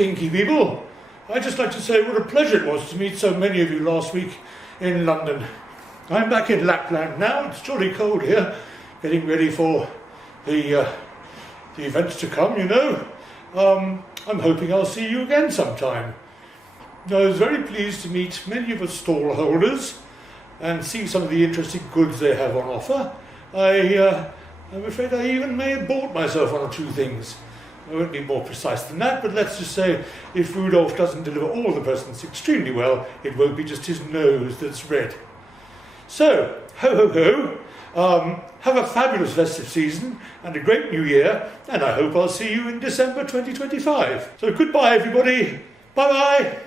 kinky people. I'd just like to say what a pleasure it was to meet so many of you last week in London. I'm back in Lapland now. It's jolly cold here, getting ready for the events to come, you know. I'm hoping I'll see you again sometime. I was very pleased to meet many of the stall holders and see some of the interesting goods they have on offer. I'm afraid I even may have bought myself one or two things. I won't be more precise than that, but let's just say if Rudolph doesn't deliver all the presents extremely well, it won't be just his nose that's red. So, ho ho ho, have a fabulous festive season and a great new year, and I hope I'll see you in December 2025. So goodbye everybody, bye bye.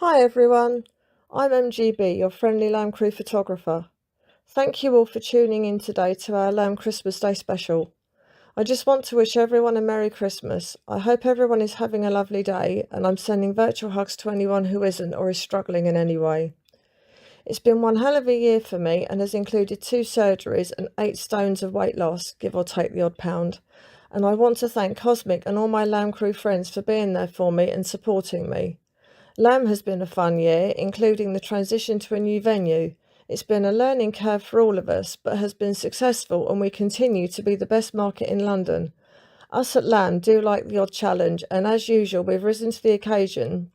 Hi everyone, I'm MGB, your friendly Lamb Crew photographer. Thank you all for tuning in today to our Lamb Christmas Day special. I just want to wish everyone a Merry Christmas. I hope everyone is having a lovely day, and I'm sending virtual hugs to anyone who isn't or is struggling in any way. It's been one hell of a year for me and has included 2 surgeries and 8 stones of weight loss, give or take the odd pound. And I want to thank Cosmic and all my Lamb Crew friends for being there for me and supporting me. Lamb has been a fun year, including the transition to a new venue. It's been a learning curve for all of us, but has been successful, and we continue to be the best market in London. Us at Lamb do like the odd challenge, and as usual, we've risen to the occasion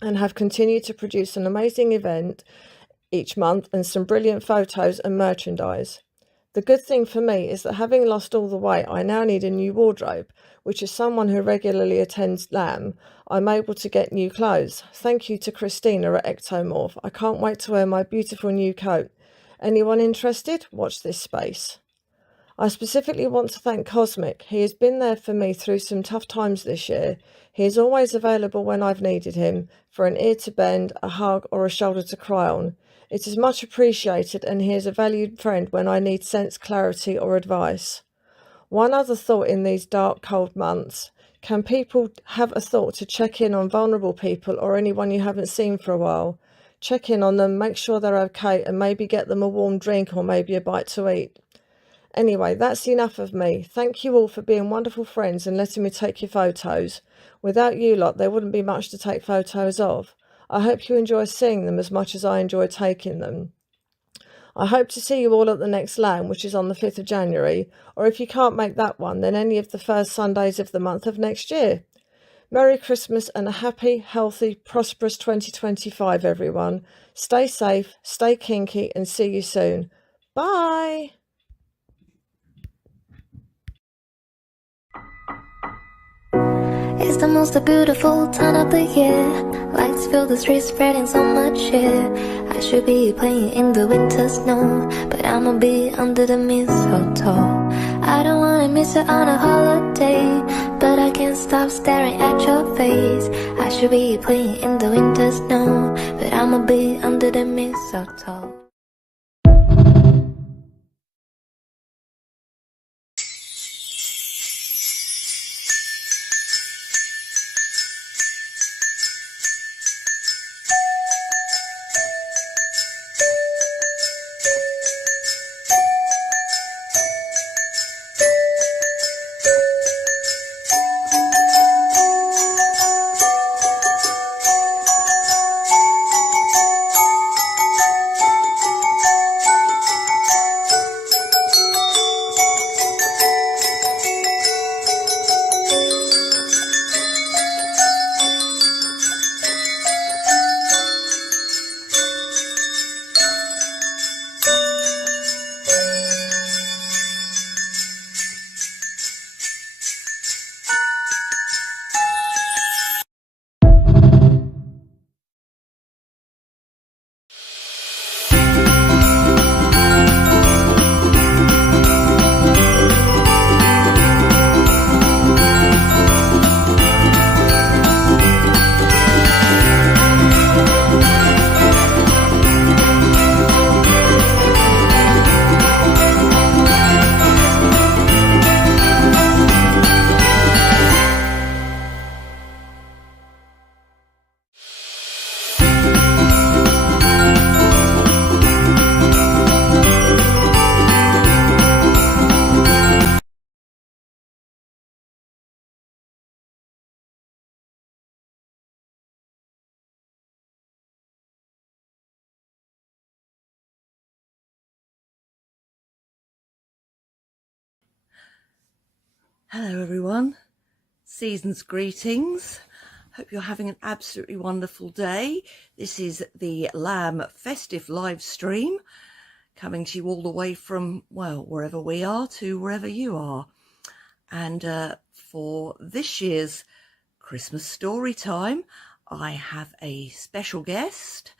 and have continued to produce an amazing event each month and some brilliant photos and merchandise. The good thing for me is that having lost all the weight, I now need a new wardrobe, which as someone who regularly attends Lamb, I'm able to get new clothes. Thank you to Christina at Ectomorph. I can't wait to wear my beautiful new coat. Anyone interested? Watch this space. I specifically want to thank Cosmic. He has been there for me through some tough times this year. He is always available when I've needed him, for an ear to bend, a hug, or a shoulder to cry on. It is much appreciated, and he is a valued friend when I need sense, clarity, or advice. One other thought in these dark, cold months. Can people have a thought to check in on vulnerable people or anyone you haven't seen for a while? Check in on them, make sure they're okay, and maybe get them a warm drink or maybe a bite to eat. Anyway, that's enough of me. Thank you all for being wonderful friends and letting me take your photos. Without you lot, there wouldn't be much to take photos of. I hope you enjoy seeing them as much as I enjoy taking them. I hope to see you all at the next Lamb, which is on the 5th of January, or if you can't make that one, then any of the first Sundays of the month of next year. Merry Christmas and a happy, healthy, prosperous 2025, everyone. Stay safe, stay kinky, and see you soon. Bye! It's the most beautiful time of the year. Lights fill the streets, spreading so much cheer. I should be playing in the winter snow, but I'ma be under the mistletoe. I don't wanna miss it on a holiday, but I can't stop staring at your face. I should be playing in the winter snow, but I'ma be under the mistletoe. Hello everyone, season's greetings. Hope you're having an absolutely wonderful day. This is the Lamb festive live stream coming to you all the way from, well, wherever we are to wherever you are. And for this year's Christmas story time, I have a special guest,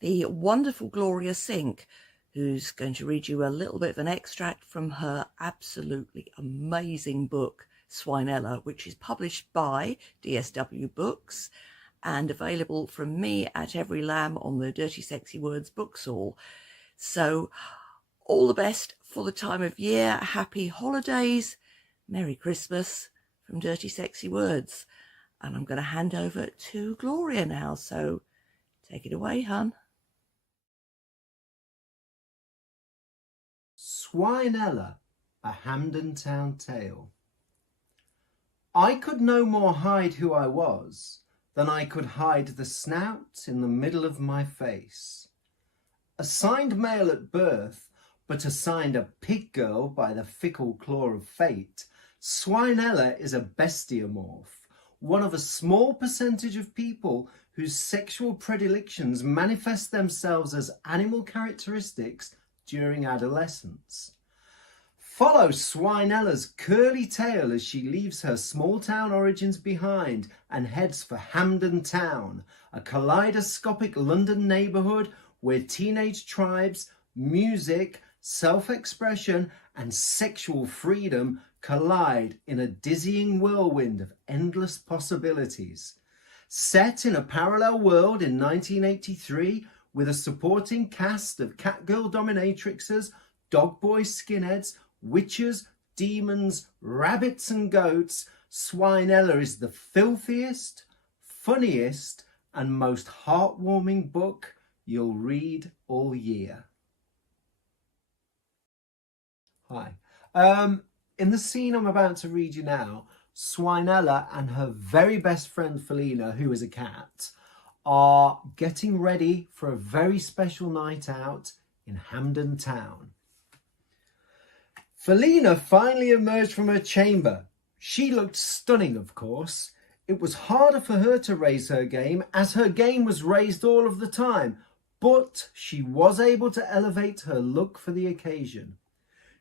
the wonderful Gloria Sink, who's going to read you a little bit of an extract from her absolutely amazing book, Swinella, which is published by DSW Books and available from me at Every Lamb on the Dirty Sexy Words bookstall. So all the best for the time of year. Happy holidays. Merry Christmas from Dirty Sexy Words. And I'm going to hand over to Gloria now. So take it away, hun. Swinella, a Hampden Town Tale. I could no more hide who I was than I could hide the snout in the middle of my face. Assigned male at birth, but assigned a pig girl by the fickle claw of fate, Swinella is a bestiamorph, one of a small percentage of people whose sexual predilections manifest themselves as animal characteristics during adolescence. Follow Swinella's curly tail as she leaves her small town origins behind and heads for Hampden Town, a kaleidoscopic London neighbourhood where teenage tribes, music, self-expression and sexual freedom collide in a dizzying whirlwind of endless possibilities. Set in a parallel world in 1983 with a supporting cast of catgirl dominatrixes, dogboy skinheads, witches, demons, rabbits and goats, Swinella is the filthiest, funniest and most heartwarming book you'll read all year. Hi. In the scene I'm about to read you now, Swinella and her very best friend Felina, who is a cat, are getting ready for a very special night out in Hampden Town. Felina finally emerged from her chamber. She looked stunning, of course. It was harder for her to raise her game, as her game was raised all of the time, but she was able to elevate her look for the occasion.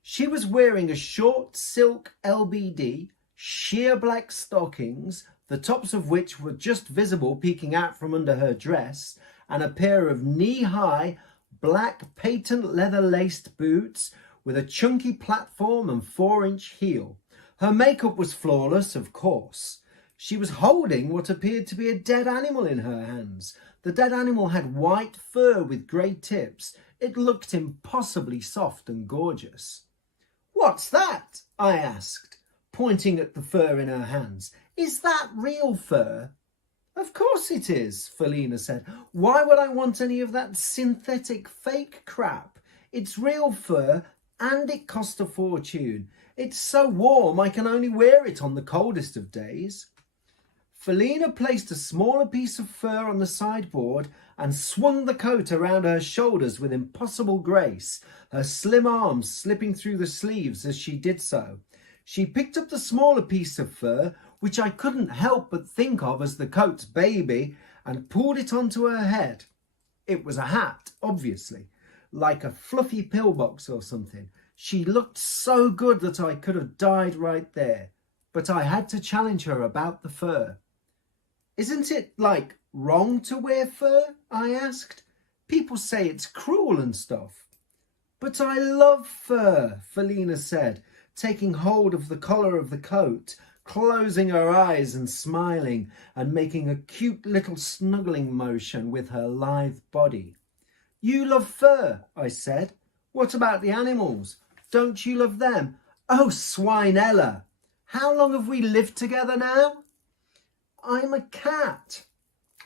She was wearing a short silk LBD, sheer black stockings, the tops of which were just visible peeking out from under her dress, and a pair of knee-high black patent leather-laced boots with a chunky platform and 4-inch heel. Her makeup was flawless, of course. She was holding what appeared to be a dead animal in her hands. The dead animal had white fur with grey tips. It looked impossibly soft and gorgeous. "What's that?" I asked, pointing at the fur in her hands. "Is that real fur?" "Of course it is," Felina said. "Why would I want any of that synthetic fake crap? It's real fur and it cost a fortune. It's so warm I can only wear it on the coldest of days." Felina placed a smaller piece of fur on the sideboard and swung the coat around her shoulders with impossible grace, her slim arms slipping through the sleeves as she did so. She picked up the smaller piece of fur, which I couldn't help but think of as the coat's baby, and pulled it onto her head. It was a hat, obviously, like a fluffy pillbox or something. She looked so good that I could have died right there, but I had to challenge her about the fur. "Isn't it, wrong to wear fur?" I asked. "People say it's cruel and stuff." "But I love fur," Felina said, taking hold of the collar of the coat, closing her eyes and smiling, and making a cute little snuggling motion with her lithe body. "You love fur," I said. "What about the animals? Don't you love them?" "Oh, Swinella, how long have we lived together now?" "I'm a cat.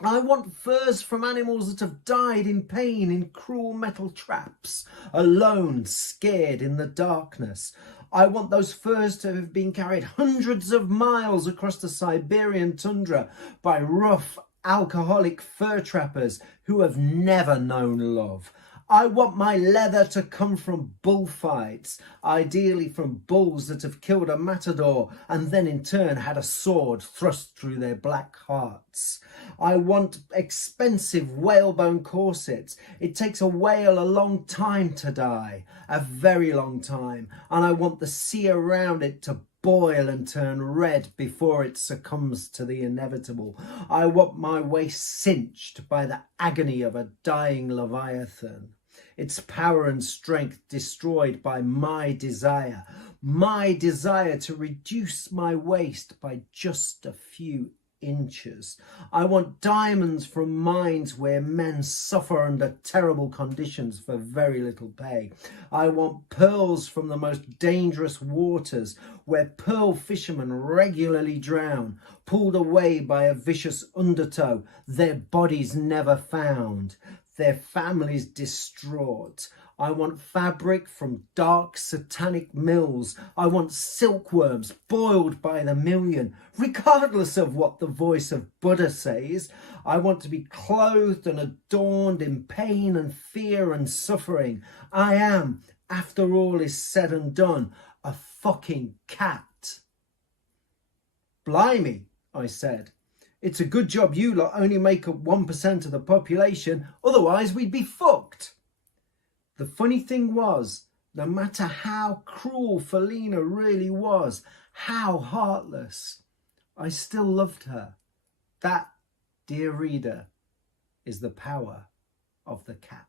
I want furs from animals that have died in pain in cruel metal traps, alone, scared in the darkness. I want those furs to have been carried hundreds of miles across the Siberian tundra by rough, alcoholic fur trappers who have never known love. I want my leather to come from bullfights, ideally from bulls that have killed a matador and then in turn had a sword thrust through their black hearts. I want expensive whalebone corsets. It takes a whale a long time to die, a very long time, and I want the sea around it to boil and turn red before it succumbs to the inevitable. I want my waist cinched by the agony of a dying leviathan, its power and strength destroyed by my desire to reduce my waist by just a few inches. I want diamonds from mines where men suffer under terrible conditions for very little pay. I want pearls from the most dangerous waters where pearl fishermen regularly drown, pulled away by a vicious undertow, their bodies never found, their families distraught. I want fabric from dark satanic mills. I want silkworms boiled by the million, regardless of what the voice of Buddha says. I want to be clothed and adorned in pain and fear and suffering. I am, after all is said and done, a fucking cat. Blimey, I said. It's a good job you lot only make up 1% of the population, otherwise we'd be fucked. The funny thing was, no matter how cruel Felina really was, how heartless, I still loved her. That, dear reader, is the power of the cat.